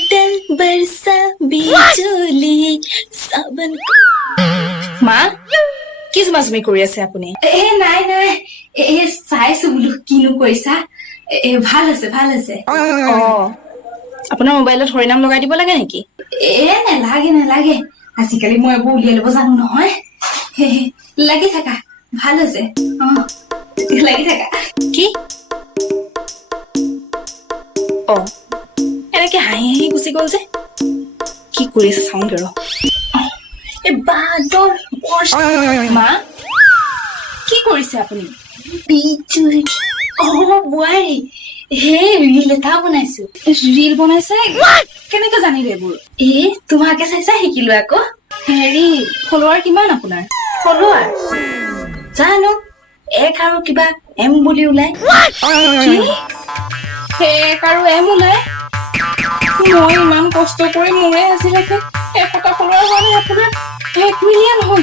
बादल बरसा बिजुली सावन মা কি জমাজমি কৰি আছে আপুনি নাই চাইছো বোলো কিনো কৰিছা ভাল আছে আপোনাৰ মোবাইলত হৰিনাম লগাই দিব লাগে নেকি নেলাগে আজিকালি মই এইবোৰ উলিয়াই ল'ব জানো নহয় লাগি থাকা ভাল হৈছে লাগি থাকা কি এনেকে হাঁহি হাঁহি গুচি গ'ল যে কি কৰি আছে চাওঁগে ৰ বাদল মা কি কৰিছে আপুনি বিজুলী বোৱাৰী ৰিল এটা বনাইছো ৰিল বনাইছে কেনেকে জানিলে এইবোৰ তোমাকে চাইছা শিকিলো আকৌ হেৰি ফলোৱাৰ কিমান আপোনাৰ ফলোৱাৰ জানো এক আৰু কিবা এম বুলি ওলাই এক আৰু এম ওলাই মই ইমান কষ্ট কৰি মোৰে আজিলৈকে 100টা ফলোৱাৰ হোৱা নাই আপোনাৰ 1 মিলিয়ন হ'ল